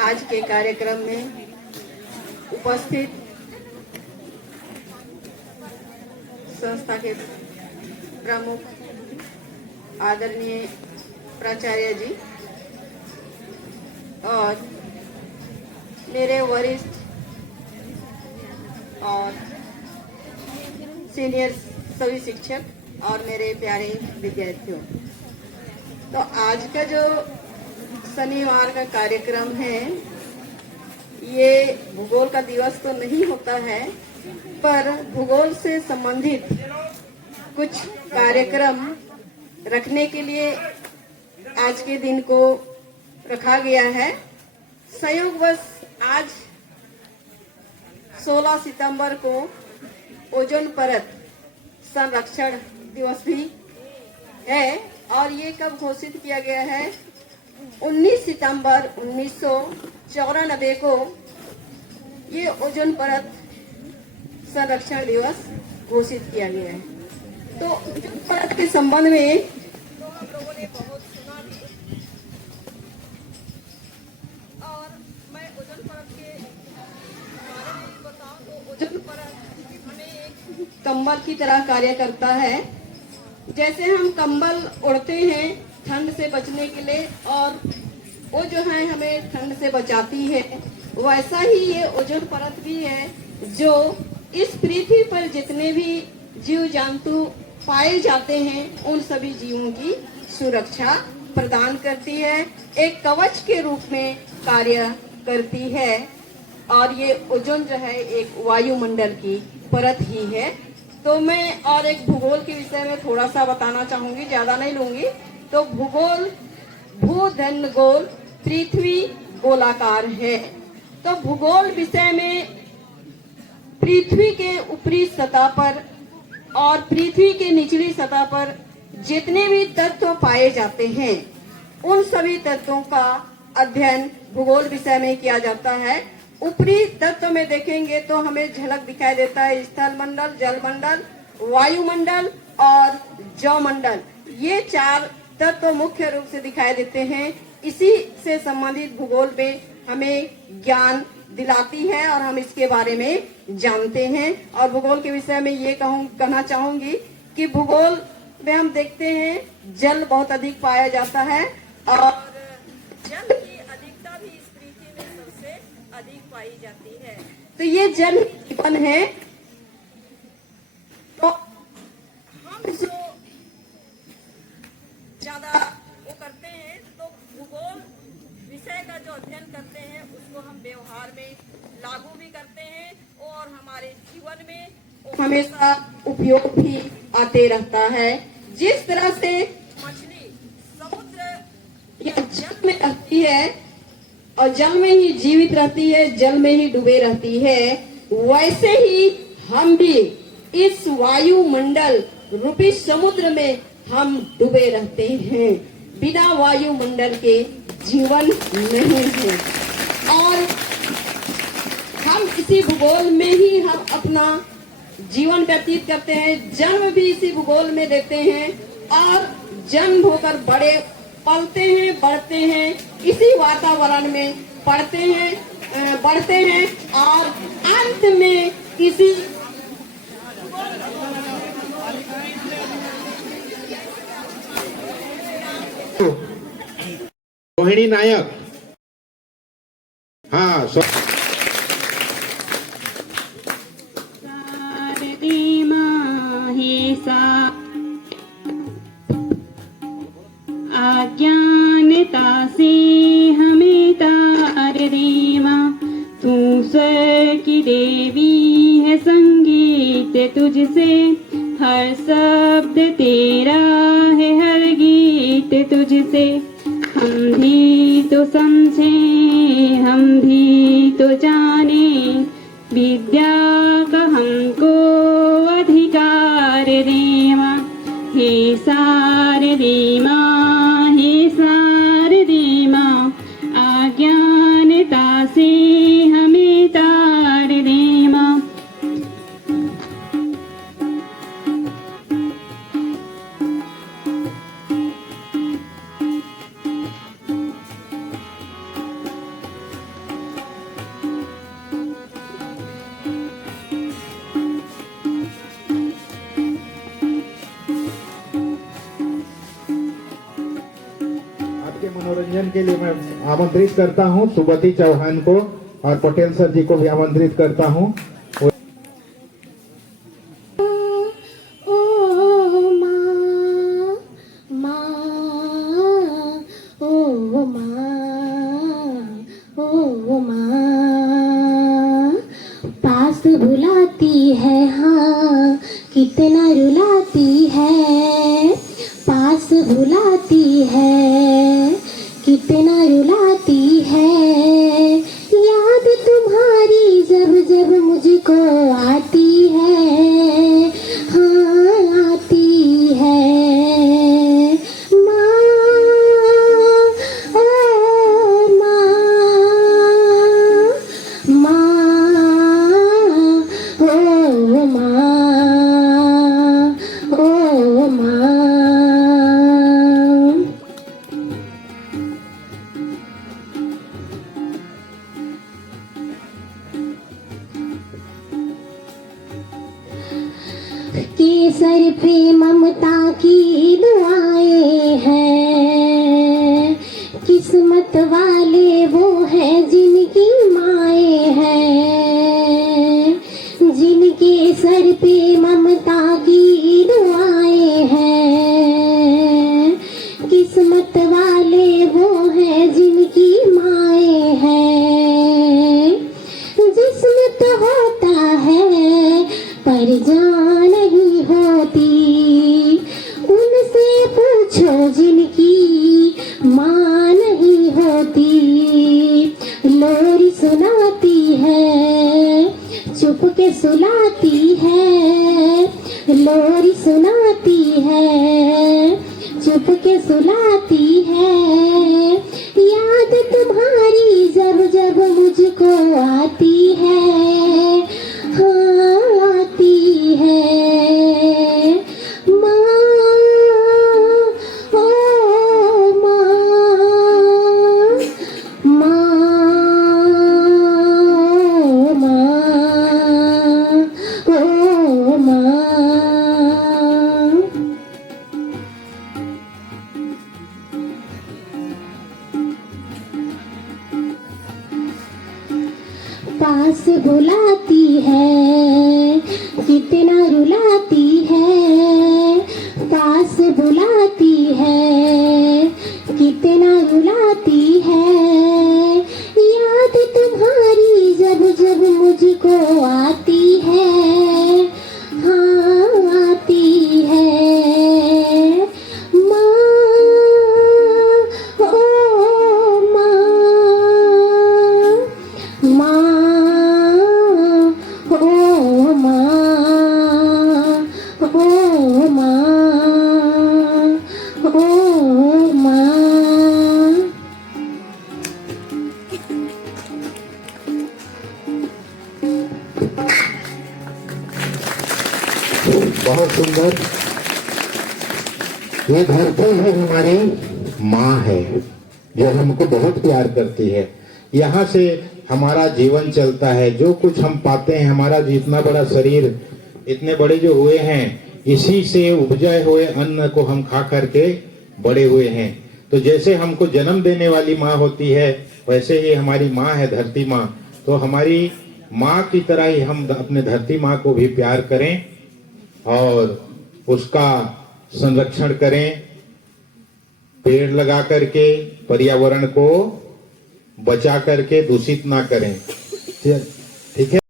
आज के कार्यक्रम में उपस्थित संस्था के प्रमुख आदरणीय प्राचार्य जी और मेरे वरिष्ठ और सीनियर सभी शिक्षक और मेरे प्यारे विद्यार्थियों, तो आज का जो शनिवार का कार्यक्रम है ये भूगोल का दिवस तो नहीं होता है, पर भूगोल से संबंधित कुछ कार्यक्रम रखने के लिए आज के दिन को रखा गया है। संयोगवश आज 16 सितंबर को ओजोन परत संरक्षण दिवस भी है और ये कब घोषित किया गया है? 19 सितंबर 1994 को ये ओजोन परत संरक्षण दिवस घोषित किया गया है। तो ओजोन परत के संबंध में तो हम लोगों ने बहुत सुना भी और मैं ओजोन परत के बारे में बताऊं तो ओजोन परत हमें एक कंबल की तरह कार्य करता है। जैसे हम कंबल ओढ़ते हैं ठंड से बचने के लिए और वो जो है हमें ठंड से बचाती है, वैसा ही ये ओजोन परत भी है जो इस पृथ्वी पर जितने भी जीव जंतु पाए जाते हैं उन सभी जीवों की सुरक्षा प्रदान करती है, एक कवच के रूप में कार्य करती है। और ये ओजोन जो है एक वायुमंडल की परत ही है। तो मैं और एक भूगोल के विषय में थोड़ा सा बताना चाहूंगी, ज्यादा नहीं लूंगी। तो भूगोल भूधन गोल पृथ्वी गोलाकार है। तो भूगोल विषय में पृथ्वी के ऊपरी सतह पर और पृथ्वी के निचली सतह पर जितने भी तत्व पाए जाते हैं उन सभी तत्वों का अध्ययन भूगोल विषय में किया जाता है। ऊपरी तत्व में देखेंगे तो हमें झलक दिखाई देता है स्थल मंडल, जल मंडल, वायुमंडल और जलमंडल। ये चार तत्व मुख्य रूप से दिखाई देते हैं। इसी से संबंधित भूगोल में हमें ज्ञान दिलाती है और हम इसके बारे में जानते हैं। और भूगोल के विषय में ये कहना चाहूंगी कि भूगोल में हम देखते हैं जल बहुत अधिक पाया जाता है और जल की अधिकता भी इस पृथ्वी में सबसे अधिक पाई जाती है। तो ये जल जीवन है। तो हम जो ज्यादा वो करते हैं तो भूगोल विषय का जो अध्ययन करते हैं उसको हम व्यवहार में लागू भी करते हैं और हमारे जीवन में हमेशा उपयोग भी आते रहता है। जिस तरह से मछली समुद्र या जल में रहती है और जल में ही जीवित रहती है, जल में ही डूबे रहती है, वैसे ही हम भी इस वायुमंडल रूपी समुद्र में हम डूबे रहते हैं। बिना वायुमंडल के जीवन नहीं है और हम इसी भूगोल में ही हम अपना जीवन व्यतीत करते हैं। जन्म भी इसी भूगोल में देते हैं और जन्म होकर बड़े पलते हैं, बढ़ते हैं, इसी वातावरण में पढ़ते हैं, बढ़ते हैं और अंत में इसी रोहिणी नायक। हाँ अज्ञानता से हमें तार दे माँ, तू स्वर की देवी है, संगीत तुझसे, हर शब्द तेरा है, हर गीत तुझसे। हम भी तो समझे, हम भी तो जाने, विद्या का हमको अधिकार दे माँ। हे शारदे माँ, हे शारदे माँ, अज्ञानता से हमें तार दे माँ। मनोरंजन के लिए मैं आमंत्रित करता हूं सुबती चौहान को और पटेल सर जी को भी आमंत्रित करता हूं। ओ माँ, माँ, ओ माँ, ओ माँ, पास बुलाती है हाँ कितना रुलाती है, पास बुलाती है कितना रुलाती है, याद तुम्हारी जब जब मुझको आती है, हाँ आती है। माँ, ओ माँ, माँ, ओ माँ, ओ माँ। केसर पे ममता की दुआएं हैं, किस्मत वाले वो हैं जिनकी माएं हैं, जिनके सर पे ममता की दुआएं हैं, किस्मत वाले वो हैं जिनकी माएं हैं, जिस्म तो होता है पर जान नहीं होती, उनसे पूछो जिनकी माँ नहीं होती, लोरी सुनाती है चुप के सुलाती है, लोरी सुनाती है चुप के सुलाती है, याद तुम्हारी जब जब मुझको आती है, हाँ आती है। माँ, ओ माँ, माँ, ओ माँ। पास बुलाती है कितना रुलाती है, पास बुलाती है कितना रुलाती है, याद तुम्हारी जब जब मुझको आती है, हाँ आती है। माँ, ओ माँ, माँ, ओ माँ, ओ माँ, ओ माँ। बहुत सुंदर। ये धरती है हमारी माँ है जो हमको बहुत प्यार करती है, यहाँ से हमारा जीवन चलता है, जो कुछ हम पाते हैं, हमारा जितना बड़ा शरीर इतने बड़े जो हुए हैं, इसी से उपजाए हुए अन्न को हम खा करके बड़े हुए हैं। तो जैसे हमको जन्म देने वाली माँ होती है, वैसे ही हमारी माँ है धरती माँ। तो हमारी माँ की तरह ही हम अपने धरती माँ को भी प्यार करें और उसका संरक्षण करें, पेड़ लगा करके पर्यावरण को बचा करके दूषित ना करें। ठीक है।